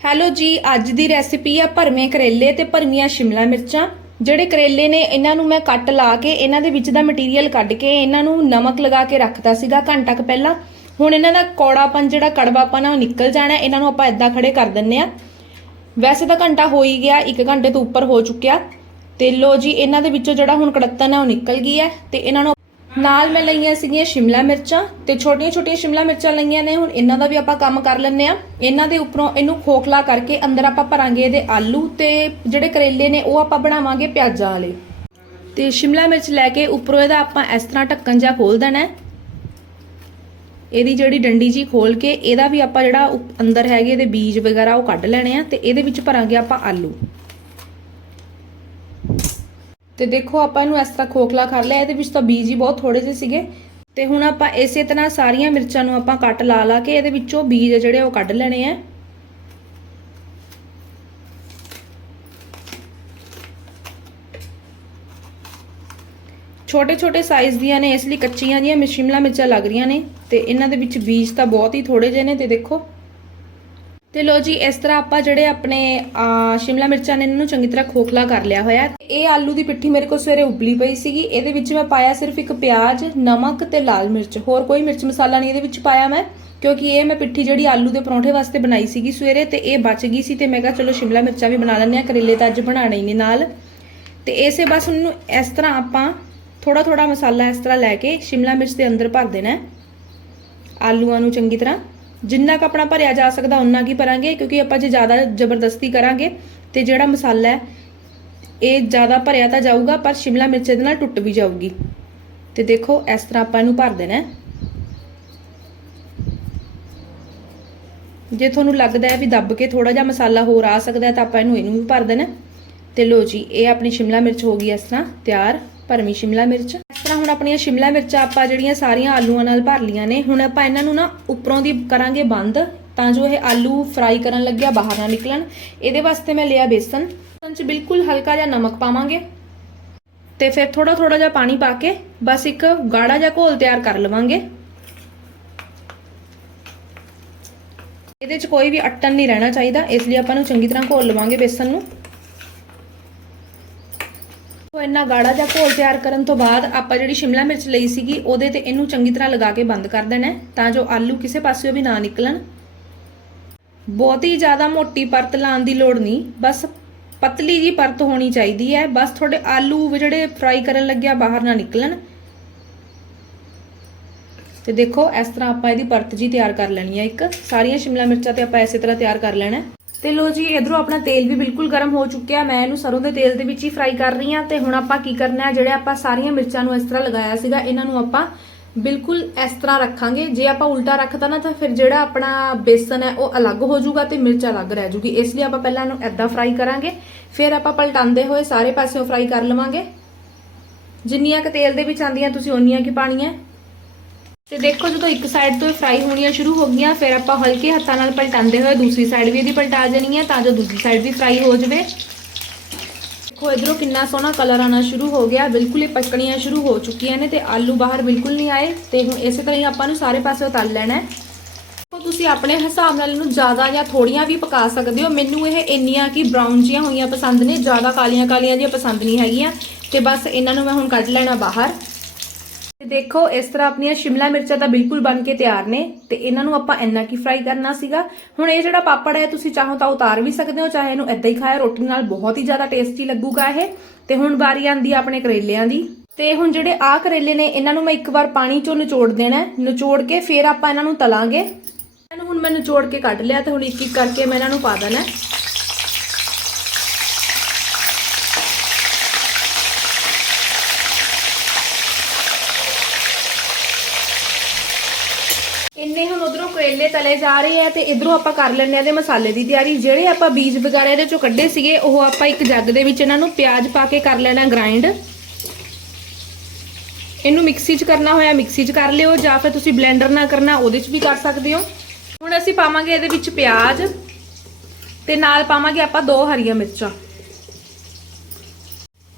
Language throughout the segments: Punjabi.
ਹੈਲੋ ਜੀ, ਅੱਜ ਦੀ ਰੈਸਿਪੀ ਆ ਭਰਵੇਂ ਕਰੇਲੇ ਤੇ ਭਰਵੀਆਂ ਸ਼ਿਮਲਾ ਮਿਰਚਾਂ। ਜਿਹੜੇ ਕਰੇਲੇ ਨੇ, ਇਹਨਾਂ ਨੂੰ ਮੈਂ ਕੱਟ ਲਾ ਕੇ, ਇਹਨਾਂ ਦੇ ਵਿੱਚ ਦਾ ਮਟੀਰੀਅਲ ਕੱਢ ਕੇ, ਇਹਨਾਂ ਨੂੰ ਨਮਕ ਲਗਾ ਕੇ ਰੱਖਤਾ ਸੀਗਾ ਘੰਟਾ ਕੁ ਪਹਿਲਾਂ। ਹੁਣ ਇਹਨਾਂ ਦਾ ਕੌੜਾਪਨ, ਜਿਹੜਾ ਕੜਵਾਪਨ ਆ, ਉਹ ਨਿਕਲ ਜਾਣਾ, ਇਹਨਾਂ ਨੂੰ ਆਪਾਂ ਇਦਾਂ ਖੜੇ ਕਰ ਦਿੰਨੇ ਆ। ਵੈਸੇ ਤਾਂ ਘੰਟਾ ਹੋ ਹੀ ਗਿਆ 1 ਘੰਟੇ ਤੋਂ ਉੱਪਰ ਹੋ ਚੁੱਕਿਆ। ਤੇ ਲੋ ਜੀ, ਇਹਨਾਂ ਦੇ ਵਿੱਚੋਂ ਜਿਹੜਾ ਹੁਣ ਕੜੱਤਨ ਆ, ਉਹ ਨਿਕਲ ਗਈ ਹੈ, ਤੇ ਇਹਨਾਂ ਨੂੰ ਨਾਲ ਮੈਂ ਲਈਆਂ ਸੀਗੀਆਂ ਸ਼ਿਮਲਾ ਮਿਰਚਾਂ ਤੇ ਛੋਟੀਆਂ ਛੋਟੀਆਂ ਸ਼ਿਮਲਾ ਮਿਰਚਾਂ ਲਈਆਂ ਨੇ, ਹੁਣ ਇਹਨਾਂ ਦਾ ਵੀ ਆਪਾਂ ਕੰਮ ਕਰ ਲੈਂਦੇ ਆ ਇਹਨਾਂ ਦੇ ਉੱਪਰੋਂ ਇਹਨੂੰ ਖੋਖਲਾ ਕਰਕੇ ਅੰਦਰ ਆਪਾਂ ਭਰਾਂਗੇ ਇਹਦੇ ਆਲੂ ਤੇ ਜਿਹੜੇ ਕਰੇਲੇ ਨੇ, ਉਹ ਆਪਾਂ ਬਣਾਵਾਂਗੇ ਪਿਆਜ਼ਾਂ ਵਾਲੇ। ਤੇ ਸ਼ਿਮਲਾ ਮਿਰਚ ਲੈ ਕੇ ਉੱਪਰੋਂ ਇਹਦਾ ਆਪਾਂ ਇਸ ਤਰ੍ਹਾਂ ਢੱਕਣ ਜਿਹਾ ਖੋਲ ਦੇਣਾ ਇਹਦੀ ਜਿਹੜੀ ਡੰਡੀ ਜੀ ਖੋਲ ਕੇ ਇਹਦਾ ਵੀ ਆਪਾਂ ਜਿਹੜਾ ਉਪ- ਅੰਦਰ ਹੈਗੇ ਇਹਦੇ ਬੀਜ ਵਗੈਰਾ ਉਹ ਕੱਢ ਲੈਣੇ ਆ ਤੇ ਇਹਦੇ ਵਿੱਚ ਭਰਾਂਗੇ ਆਪਾਂ ਆਲੂ। ਤੇ ਦੇਖੋ ਆਪਾਂ ਇਹਨੂੰ ਇਸ ਤਰ੍ਹਾਂ ਖੋਖਲਾ ਕਰ ਲਿਆ, ਇਹਦੇ ਵਿੱਚ ਤਾਂ ਬੀਜ ਹੀ ਬਹੁਤ ਥੋੜੇ ਜਿਹੇ ਸੀਗੇ। ਤੇ ਹੁਣ ਆਪਾਂ ਇਸੇ ਤਰ੍ਹਾਂ ਸਾਰੀਆਂ ਮਿਰਚਾਂ ਨੂੰ ਆਪਾਂ ਕੱਟ ਲਾ ਲਾ ਕੇ ਇਹਦੇ ਵਿੱਚੋਂ ਬੀਜ ਜਿਹੜੇ ਉਹ ਕੱਢ ਲੈਣੇ ਆ। ਛੋਟੇ ਛੋਟੇ ਸਾਈਜ਼ ਦੀਆਂ ਨੇ, ਇਸ ਲਈ ਕੱਚੀਆਂ ਦੀਆਂ ਮਿ- ਸ਼ਿਮਲਾ ਮਿਰਚਾਂ ਲੱਗ ਰਹੀਆਂ ਨੇ ਤੇ ਇਹਨਾਂ ਦੇ ਵਿੱਚ ਬੀਜ ਤਾਂ ਬਹੁਤ ਹੀ ਥੋੜੇ ਜਿਹੇ ਨੇ ਤੇ ਦੇਖੋ ਤੇ ਲੋ ਜੀ, ਇਸ ਤਰ੍ਹਾਂ ਆਪਾਂ ਜਿਹੜੇ ਆਪਣੇ ਸ਼ਿਮਲਾ ਮਿਰਚਾਂ ਨੇ ਇਹਨਾਂ ਨੂੰ ਚੰਗੀ ਤਰ੍ਹਾਂ ਖੋਖਲਾ ਕਰ ਲਿਆ ਹੋਇਆ ਹੈ। ਇਹ ਆਲੂ ਦੀ ਪਿੱਠੀ ਮੇਰੇ ਕੋਲ ਸਵੇਰੇ ਉਬਲੀ ਪਈ ਸੀਗੀ। ਇਹਦੇ ਵਿੱਚ ਮੈਂ ਪਾਇਆ ਸਿਰਫ ਇੱਕ ਪਿਆਜ਼, ਨਮਕ ਤੇ ਲਾਲ ਮਿਰਚ। ਹੋਰ ਕੋਈ ਮਿਰਚ ਮਸਾਲਾ ਨਹੀਂ ਇਹਦੇ ਵਿੱਚ ਪਾਇਆ ਮੈਂ, ਕਿਉਂਕਿ ਇਹ ਮੈਂ ਪਿੱਠੀ ਜਿਹੜੀ ਆਲੂ ਦੇ ਪਰੌਂਠੇ ਵਾਸਤੇ ਬਣਾਈ ਸੀਗੀ ਸਵੇਰੇ ਤੇ ਇਹ ਬਚ ਗਈ ਸੀ ਤੇ ਮੈਂ ਕਿਹਾ ਚਲੋ ਸ਼ਿਮਲਾ ਮਿਰਚਾਂ ਵੀ ਬਣਾ ਲੈਂਦੇ ਆ ਕਰੇਲੇ ਤਾਂ ਅੱਜ ਬਣਾਣੇ ਹੀ ਨੇ ਨਾਲ। ਤੇ ਇਸੇ ਬਸ ਉਹਨੂੰ ਇਸ ਤਰ੍ਹਾਂ ਆਪਾਂ ਥੋੜਾ ਥੋੜਾ ਮਸਾਲਾ ਇਸ ਤਰ੍ਹਾਂ ਲੈ ਕੇ ਸ਼ਿਮਲਾ ਮਿਰਚ ਦੇ ਅੰਦਰ ਭਰ ਦੇਣਾ ਆਲੂਆਂ ਨੂੰ ਚੰਗੀ ਤਰ੍ਹਾਂ। ਜਿੰਨਾ ਕ ਆਪਣਾ ਭਰਿਆ ਜਾ ਸਕਦਾ ਉਨਾ ਕੀ ਭਰਾਂਗੇ, ਕਿਉਂਕਿ ਆਪਾਂ ਜੇ ਜ਼ਿਆਦਾ ਜ਼ਬਰਦਸਤੀ ਕਰਾਂਗੇ ਤੇ ਜਿਹੜਾ ਮਸਾਲਾ ਹੈ, ਇਹ ਜ਼ਿਆਦਾ ਭਰਿਆ ਤਾਂ ਜਾਊਗਾ, ਪਰ ਸ਼ਿਮਲਾ ਮਿਰਚ ਇਹਦੇ ਨਾਲ ਟੁੱਟ ਵੀ ਜਾਊਗੀ। ਤੇ ਦੇਖੋ, ਇਸ ਤਰ੍ਹਾਂ ਆਪਾਂ ਇਹਨੂੰ ਭਰ ਦੇਣਾ ਜੇ ਤੁਹਾਨੂੰ ਲੱਗਦਾ ਹੈ ਵੀ ਦੱਬ ਕੇ ਥੋੜਾ ਜਿਹਾ ਮਸਾਲਾ ਹੋਰ ਆ ਸਕਦਾ ਤਾਂ ਆਪਾਂ ਇਹਨੂੰ ਇਹਨੂੰ ਵੀ ਭਰ ਦੇਣਾ ਹੈ। ਤੇ ਲੋ ਜੀ, ਇਹ ਆਪਣੀ ਸ਼ਿਮਲਾ ਮਿਰਚ ਹੋ ਗਈ ਇਸ ਤਰ੍ਹਾਂ ਤਿਆਰ। ਭਰਮੀ ਸ਼ਿਮਲਾ ਮਿਰਚ। ਇਸ ਤਰ੍ਹਾਂ ਹੁਣ ਆਪਣੀਆਂ ਸ਼ਿਮਲਾ ਮਿਰਚਾਂ ਆਪਾਂ ਜਿਹੜੀਆਂ ਸਾਰੀਆਂ ਆਲੂਆਂ ਨਾਲ ਭਰ ਲੀਆਂ ਨੇ, ਹੁਣ ਆਪਾਂ ਇਹਨਾਂ ਨੂੰ ਨਾ ਉੱਪਰੋਂ ਦੀ ਕਰਾਂਗੇ ਬੰਦ ਤਾਂ ਜੋ ਇਹ ਆਲੂ ਫਰਾਈ ਕਰਨ ਲੱਗਿਆ, ਬਾਹਰ ਨਾ ਨਿਕਲਣ। ਇਹਦੇ ਵਾਸਤੇ ਮੈਂ ਲਿਆ ਬੇਸਨ। ਬੇਸਨ 'ਚ ਬਿਲਕੁਲ ਹਲਕਾ ਜਿਹਾ ਨਮਕ ਪਾਵਾਂਗੇ ਤੇ ਫਿਰ ਥੋੜਾ ਥੋੜਾ ਜਿਹਾ ਪਾਣੀ ਪਾ ਕੇ ਬਸ ਇੱਕ ਗਾੜਾ ਜਿਹਾ ਘੋਲ ਤਿਆਰ ਕਰ ਲਵਾਂਗੇ। ਇਹਦੇ 'ਚ ਕੋਈ ਵੀ ਅਟਨ ਨਹੀਂ ਰਹਿਣਾ ਚਾਹੀਦਾ, ਇਸ ਲਈ ਆਪਾਂ ਨੂੰ ਚੰਗੀ ਤਰ੍ਹਾਂ ਘੋਲ ਲਵਾਂਗੇ ਬੇਸਨ ਨੂੰ। ਉਹ ਇੰਨਾ ਗਾੜਾ ਜਾਂ ਘੋਲ ਤਿਆਰ ਕਰਨ ਤੋਂ ਬਾਅਦ ਆਪਾਂ ਜਿਹੜੀ ਸ਼ਿਮਲਾ ਮਿਰਚ ਲਈ ਸੀਗੀ, ਉਹਦੇ ਤੇ ਇਹਨੂੰ ਚੰਗੀ ਤਰ੍ਹਾਂ ਲਗਾ ਕੇ ਬੰਦ ਕਰ ਦੇਣਾ ਤਾਂ ਜੋ ਆਲੂ ਕਿਸੇ ਪਾਸਿਓਂ ਵੀ ਨਾ ਨਿਕਲਣ। ਬਹੁਤੀ ਜ਼ਿਆਦਾ ਮੋਟੀ ਪਰਤ ਲਾਉਣ ਦੀ ਲੋੜ ਨਹੀਂ, ਬਸ ਪਤਲੀ ਜੀ ਪਰਤ ਹੋਣੀ ਚਾਹੀਦੀ ਹੈ। ਬਸ ਤੁਹਾਡੇ ਆਲੂ ਵੀ ਜਿਹੜੇ ਫਰਾਈ ਕਰਨ ਲੱਗਿਆ ਬਾਹਰ ਨਾ ਨਿਕਲਣ। ਤੇ ਦੇਖੋ, ਇਸ ਤਰ੍ਹਾਂ ਆਪਾਂ ਇਹਦੀ ਪਰਤ ਜੀ ਤਿਆਰ ਕਰ ਲੈਣੀ ਹੈ ਇੱਕ। ਸਾਰੀਆਂ ਸ਼ਿਮਲਾ ਮਿਰਚਾਂ ਤੇ ਆਪਾਂ ਇਸੇ ਤਰ੍ਹਾਂ ਤਿਆਰ ਕਰ ਲੈਣਾ ਤੇ ਲੋ ਜੀ, ਇਧਰੋਂ ਆਪਣਾ ਤੇਲ ਵੀ ਬਿਲਕੁਲ ਗਰਮ ਹੋ ਚੁੱਕਿਆ ਮੈਂ ਇਹਨੂੰ ਸਰੋਂ ਦੇ ਤੇਲ ਦੇ ਵਿੱਚ ਹੀ ਫਰਾਈ ਕਰ ਰਹੀ ਹਾਂ ਤੇ ਹੁਣ ਆਪਾਂ ਕੀ ਕਰਨਾ ਹੈ, ਜਿਹੜੇ ਆਪਾਂ ਸਾਰੀਆਂ ਮਿਰਚਾਂ ਨੂੰ ਇਸ ਤਰ੍ਹਾਂ ਲਗਾਇਆ ਸੀਗਾ, ਇਹਨਾਂ ਨੂੰ ਆਪਾਂ ਬਿਲਕੁਲ ਇਸ ਤਰ੍ਹਾਂ ਰੱਖਾਂਗੇ। ਜੇ ਆਪਾਂ ਉਲਟਾ ਰੱਖਤਾ ਨਾ, ਤਾਂ ਫਿਰ ਜਿਹੜਾ ਆਪਣਾ ਬੇਸਨ ਹੈ, ਉਹ ਅਲੱਗ ਹੋ ਜਾਊਗਾ ਤੇ ਮਿਰਚ ਅਲੱਗ ਰਹਿ ਜਾਊਗੀ। ਇਸ ਲਈ ਆਪਾਂ ਪਹਿਲਾਂ ਇਹਨੂੰ ਐਦਾਂ ਫਰਾਈ ਕਰਾਂਗੇ। ਫਿਰ ਆਪਾਂ ਪਲਟਾਉਂਦੇ ਹੋਏ ਸਾਰੇ ਪਾਸਿਓਂ ਫਰਾਈ ਕਰ ਲਵਾਂਗੇ। ਜਿੰਨੀਆਂ ਕ ਤੇਲ ਦੇ ਵਿੱਚ ਆਂਦੀਆਂ ਤੁਸੀਂ ਓਨੀਆਂ ਕੀ ਪਾਣੀਆਂ ਤੇ ਦੇਖੋ ਜਦੋਂ ਇੱਕ ਸਾਈਡ ਤੋਂ ਫਰਾਈ ਹੋਣੀਆਂ ਸ਼ੁਰੂ ਹੋ ਗਈਆਂ, ਫਿਰ ਆਪਾਂ ਹਲਕੇ ਹੱਥਾਂ ਨਾਲ ਪਲਟਾਉਂਦੇ ਹੋਏ ਦੂਸਰੀ ਸਾਈਡ ਵੀ ਇਹਦੀ ਪਲਟਾ ਜਾਣੀ ਹੈ ਤਾਂ ਜੋ ਦੂਸਰੀ ਸਾਈਡ ਵੀ ਫਰਾਈ ਹੋ ਜਾਵੇ। ਦੇਖੋ, ਇਧਰੋਂ ਕਿੰਨਾ ਸੋਹਣਾ ਕਲਰ ਆਣਾ ਸ਼ੁਰੂ ਹੋ ਗਿਆ। ਬਿਲਕੁਲ ਹੀ ਪੱਕਣੀਆਂ ਸ਼ੁਰੂ ਹੋ ਚੁੱਕੀਆਂ ਨੇ ਤੇ ਆਲੂ ਬਾਹਰ ਬਿਲਕੁਲ ਨਹੀਂ ਆਏ ਤੇ ਹੁਣ ਇਸੇ ਤਰ੍ਹਾਂ ਹੀ ਆਪਾਂ ਨੂੰ ਸਾਰੇ ਪਾਸੇ ਤਲ ਲੈਣਾ ਹੈ। ਤੁਸੀਂ ਆਪਣੇ ਹਿਸਾਬ ਨਾਲ ਇਹਨੂੰ ਜ਼ਿਆਦਾ ਜਾਂ ਥੋੜੀਆਂ ਵੀ ਪਕਾ ਸਕਦੇ ਹੋ। ਮੈਨੂੰ ਇਹ ਇੰਨੀਆਂ ਕਿ ਬ੍ਰਾਊਨ ਜੀਆਂ ਹੋਈਆਂ ਪਸੰਦ ਨੇ, ਜ਼ਿਆਦਾ ਕਾਲੀਆਂ ਕਾਲੀਆਂ ਜੀਆਂ ਪਸੰਦ ਨਹੀਂ ਹੈਗੀਆਂ। ਤੇ ਬਸ ਇਹਨਾਂ ਨੂੰ ਮੈਂ ਹੁਣ ਕੱਢ ਲੈਣਾ ਬਾਹਰ। ਤੇ ਦੇਖੋ, ਇਸ ਤਰ੍ਹਾਂ ਆਪਣੀਆਂ ਸ਼ਿਮਲਾ ਮਿਰਚਾਂ ਤਾਂ ਬਿਲਕੁਲ ਬਣ ਕੇ ਤਿਆਰ ਨੇ ਤੇ ਇਹਨਾਂ ਨੂੰ ਆਪਾਂ ਇੰਨਾ ਕੀ ਫਰਾਈ ਕਰਨਾ ਸੀਗਾ। ਹੁਣ ਇਹ ਜਿਹੜਾ ਪਾਪੜ ਹੈ, ਤੁਸੀਂ ਚਾਹੋ ਤਾਂ ਉਤਾਰ ਵੀ ਸਕਦੇ ਹੋ, ਚਾਹੇ ਇਹਨੂੰ ਇਦਾਂ ਹੀ ਖਾਇਆ ਰੋਟੀ ਨਾਲ ਬਹੁਤ ਹੀ ਜ਼ਿਆਦਾ ਟੇਸਟੀ ਲੱਗੂਗਾ ਇਹ। ਤੇ ਹੁਣ ਵਾਰੀ ਆਂਦੀ ਆਪਣੇ ਕਰੇਲਿਆਂ ਦੀ। ਤੇ ਹੁਣ ਜਿਹੜੇ ਆ ਕਰੇਲੇ ਨੇ, ਇਹਨਾਂ ਨੂੰ ਮੈਂ ਇੱਕ ਵਾਰ ਪਾਣੀ ਚੋਂ ਨਿਚੋੜ ਦੇਣਾ ਹੈ। ਨਿਚੋੜ ਕੇ ਫਿਰ ਆਪਾਂ ਇਹਨਾਂ ਨੂੰ ਤਲਾਂਗੇ। ਇਹਨਾਂ ਨੂੰ ਹੁਣ ਮੈਂ ਨਿਚੋੜ ਕੇ ਕੱਢ ਲਿਆ ਤੇ ਹੁਣ ਇੱਕ ਇੱਕ ਕਰਕੇ ਮੈਂ ਇਹਨਾਂ ਨੂੰ ਪਾ ਦੇਣਾ ਹੈ। ਇੰਨੇ ਹੁਣ ਤਲੇ ਜਾ ਰਹੇ ਆ ਤੇ ਇਧਰੋਂ ਆਪਾਂ ਕਰ ਲੈਣੇ ਆ ਦੇ ਮਸਾਲੇ ਦੀ ਤਿਆਰੀ। ਜਿਹੜੇ ਆਪਾਂ ਬੀਜ ਵਗੈਰਾ ਇਹਦੇ ਚੋਂ ਕੱਢੇ ਸੀਗੇ, ਉਹ ਆਪਾਂ ਇੱਕ ਜੱਗ ਦੇ ਵਿੱਚ ਇਹਨਾਂ ਨੂੰ ਪਿਆਜ਼ ਪਾ ਕੇ ਕਰ ਲੈਣਾ ਗ੍ਰਾਈਂਡ ਇਹਨੂੰ ਮਿਕਸੀ 'ਚ ਕਰਨਾ ਹੋਇਆ ਮਿਕਸੀ 'ਚ ਕਰ ਲਿਓ ਜਾਂ ਫਿਰ ਤੁਸੀਂ ਬਲੈਂਡਰ ਨਾਲ ਕਰਨਾ, ਉਹਦੇ 'ਚ ਵੀ ਕਰ ਸਕਦੇ ਹੋ। ਹੁਣ ਅਸੀਂ ਪਾਵਾਂਗੇ ਇਹਦੇ ਵਿੱਚ ਪਿਆਜ਼ ਤੇ ਨਾਲ ਪਾਵਾਂਗੇ ਆਪਾਂ ਦੋ ਹਰੀਆਂ ਮਿਰਚਾਂ।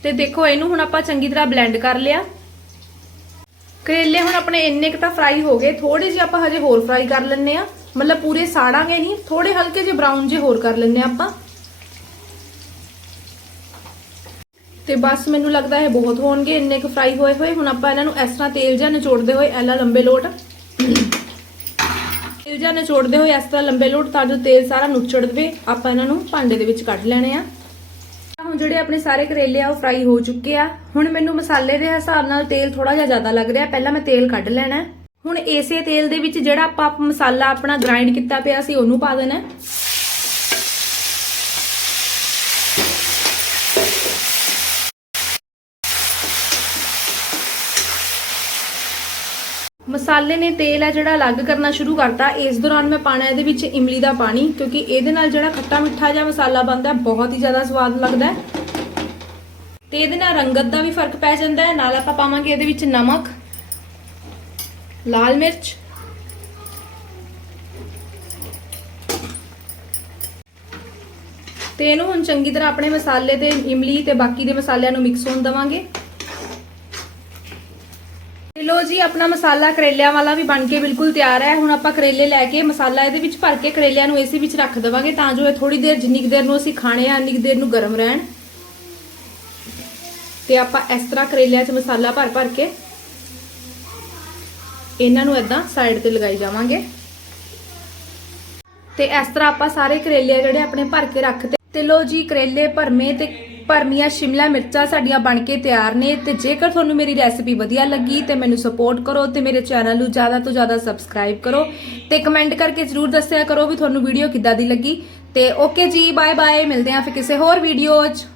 ਤੇ ਦੇਖੋ, ਇਹਨੂੰ ਹੁਣ ਆਪਾਂ ਚੰਗੀ ਤਰ੍ਹਾਂ ਬਲੈਂਡ ਕਰ ਲਿਆ। ਕਰੇਲੇ ਹੁਣ ਆਪਣੇ ਇੰਨੇ ਕੁ ਤਾਂ ਫਰਾਈ ਹੋ ਗਏ ਥੋੜੇ ਜਿਹੇ ਆਪਾਂ ਹਜੇ ਹੋਰ ਫਰਾਈ ਕਰ ਲੈਣੇ ਆ ਮਤਲਬ ਪੂਰੇ ਸਾੜਾਂਗੇ ਨਹੀਂ ਥੋੜੇ ਹਲਕੇ ਜਿਹੇ ਬਰਾਊਨ ਜਿਹੇ ਹੋਰ ਕਰ ਲੈਣੇ ਆਪਾਂ। ਤੇ ਬਸ ਮੈਨੂੰ ਲੱਗਦਾ ਇਹ ਬਹੁਤ ਹੋਣਗੇ, ਇੰਨੇ ਕੁ ਫਰਾਈ ਹੋਏ ਹੋਏ। ਹੁਣ ਆਪਾਂ ਇਹਨਾਂ ਨੂੰ ਇਸ ਤਰ੍ਹਾਂ ਤੇਲ ਜਿਹਾ ਨਿਚੋੜਦੇ ਹੋਏ, ਐਲਾ ਲੰਬੇ ਲੋਟ। ਤੇਲ ਜਿਹਾ ਨਿਚੋੜਦੇ ਹੋਏ ਇਸ ਤਰ੍ਹਾਂ ਲੰਬੇ ਲੋਟ ਤਾਂ ਜੋ ਤੇਲ ਸਾਰਾ ਨੁੱਚੜ ਦੇਵੇ, ਆਪਾਂ ਇਹਨਾਂ ਨੂੰ ਭਾਂਡੇ ਦੇ ਵਿੱਚ ਕੱਢ ਲੈਣੇ ਆ। ਹੁਣ ਜਿਹੜੇ ਆਪਣੇ ਸਾਰੇ ਕਰੇਲੇ ਆ, ਉਹ ਫਰਾਈ ਹੋ ਚੁੱਕੇ ਆ। ਹੁਣ ਮੈਨੂੰ ਮਸਾਲੇ ਦੇ ਹਿਸਾਬ ਨਾਲ ਤੇਲ ਥੋੜਾ ਜਿਹਾ ਜ਼ਿਆਦਾ ਲੱਗ ਰਿਹਾ। ਪਹਿਲਾਂ ਮੈਂ ਤੇਲ ਕੱਢ ਲੈਣਾ ਹੁਣ ਇਸੇ ਤੇਲ ਦੇ ਵਿੱਚ ਜਿਹੜਾ ਆਪਾਂ ਮਸਾਲਾ ਆਪਣਾ ਗ੍ਰਾਈਂਡ ਕੀਤਾ ਪਿਆ ਸੀ, ਉਹਨੂੰ ਪਾ ਦੇਣਾ ਮਸਾਲੇ ਨੇ ਤੇਲ ਹੈ ਜਿਹੜਾ ਅਲੱਗ ਕਰਨਾ ਸ਼ੁਰੂ ਕਰਤਾ। ਇਸ ਦੌਰਾਨ ਮੈਂ ਪਾਣਾ ਇਹਦੇ ਵਿੱਚ ਇਮਲੀ ਦਾ ਪਾਣੀ, ਕਿਉਂਕਿ ਇਹਦੇ ਨਾਲ ਜਿਹੜਾ ਖੱਟਾ ਮਿੱਠਾ ਜਿਹਾ ਮਸਾਲਾ ਬਣਦਾ ਬਹੁਤ ਹੀ ਜ਼ਿਆਦਾ ਸਵਾਦ ਲੱਗਦਾ ਹੈ। ਤੇ ਇਹਦੇ ਨਾਲ ਰੰਗਤ ਦਾ ਵੀ ਫ਼ਰਕ ਪੈ ਜਾਂਦਾ ਹੈ। ਨਾਲ ਆਪਾਂ ਪਾਵਾਂਗੇ ਇਹਦੇ ਵਿੱਚ ਨਮਕ, ਲਾਲ ਮਿਰਚ, ਤੇ ਇਹਨੂੰ ਹੁਣ ਚੰਗੀ ਤਰ੍ਹਾਂ ਆਪਣੇ ਮਸਾਲੇ ਤੇ ਇਮਲੀ ਤੇ ਬਾਕੀ ਦੇ ਮਸਾਲਿਆਂ ਨੂੰ ਮਿਕਸ ਹੋਣ ਦਵਾਂਗੇ। ਲੋ ਜੀ, ਆਪਣਾ ਮਸਾਲਾ ਕਰੇਲਿਆਂ ਵਾਲਾ ਵੀ ਬਣ ਕੇ ਬਿਲਕੁਲ ਤਿਆਰ ਹੈ। ਹੁਣ ਆਪਾਂ ਕਰੇਲੇ ਲੈ ਕੇ ਮਸਾਲਾ ਇਹਦੇ ਵਿੱਚ ਭਰ ਕੇ ਕਰੇਲਿਆਂ ਨੂੰ ਇਸੇ ਵਿੱਚ ਰੱਖ ਦੇਵਾਂਗੇ ਤਾਂ ਜੋ ਇਹ ਥੋੜੀ ਦੇਰ, ਜਿੰਨੀ ਦੇਰ ਨੂੰ ਅਸੀਂ ਖਾਣੇ ਆ ਉਨੀ ਦੇਰ ਨੂੰ ਗਰਮ ਰਹਿਣ। ਤੇ ਆਪਾਂ ਇਸ ਤਰ੍ਹਾਂ ਕਰੇਲਿਆਂ 'ਚ ਮਸਾਲਾ ਭਰ ਭਰ ਕੇ ਇਹਨਾਂ ਨੂੰ ਇਦਾਂ ਸਾਈਡ ਤੇ ਲਗਾਈ ਜਾਵਾਂਗੇ। ਤੇ ਇਸ ਤਰ੍ਹਾਂ ਆਪਾਂ ਸਾਰੇ ਕਰੇਲੇ ਜਿਹੜੇ ਆਪਣੇ ਭਰ ਕੇ ਰੱਖਤੇ। ਤੇ ਲੋ ਜੀ, ਕਰੇਲੇ ਭਰਮੇ ਤੇ ਭਰਨੀਆਂ ਸ਼ਿਮਲਾ ਮਿਰਚਾਂ ਸਾਡੀਆਂ ਬਣ ਕੇ ਤਿਆਰ ਨੇ ਤੇ ਜੇਕਰ ਤੁਹਾਨੂੰ ਮੇਰੀ ਰੈਸਿਪੀ ਵਧੀਆ ਲੱਗੀ ਤੇ ਮੈਨੂੰ ਸਪੋਰਟ ਕਰੋ ਤੇ ਮੇਰੇ ਚੈਨਲ ਨੂੰ ਜ਼ਿਆਦਾ ਤੋਂ ਜ਼ਿਆਦਾ ਸਬਸਕ੍ਰਾਈਬ ਕਰੋ ਤੇ ਕਮੈਂਟ ਕਰਕੇ ਜਰੂਰ ਦੱਸਿਆ ਕਰੋ ਵੀ ਤੁਹਾਨੂੰ ਵੀਡੀਓ ਕਿੱਦਾਂ ਦੀ ਲੱਗੀ ਤੇ ਓਕੇ ਜੀ ਬਾਏ ਬਾਏ ਮਿਲਦੇ ਆਂ ਫਿਰ ਕਿਸੇ ਹੋਰ ਵੀਡੀਓ 'ਚ।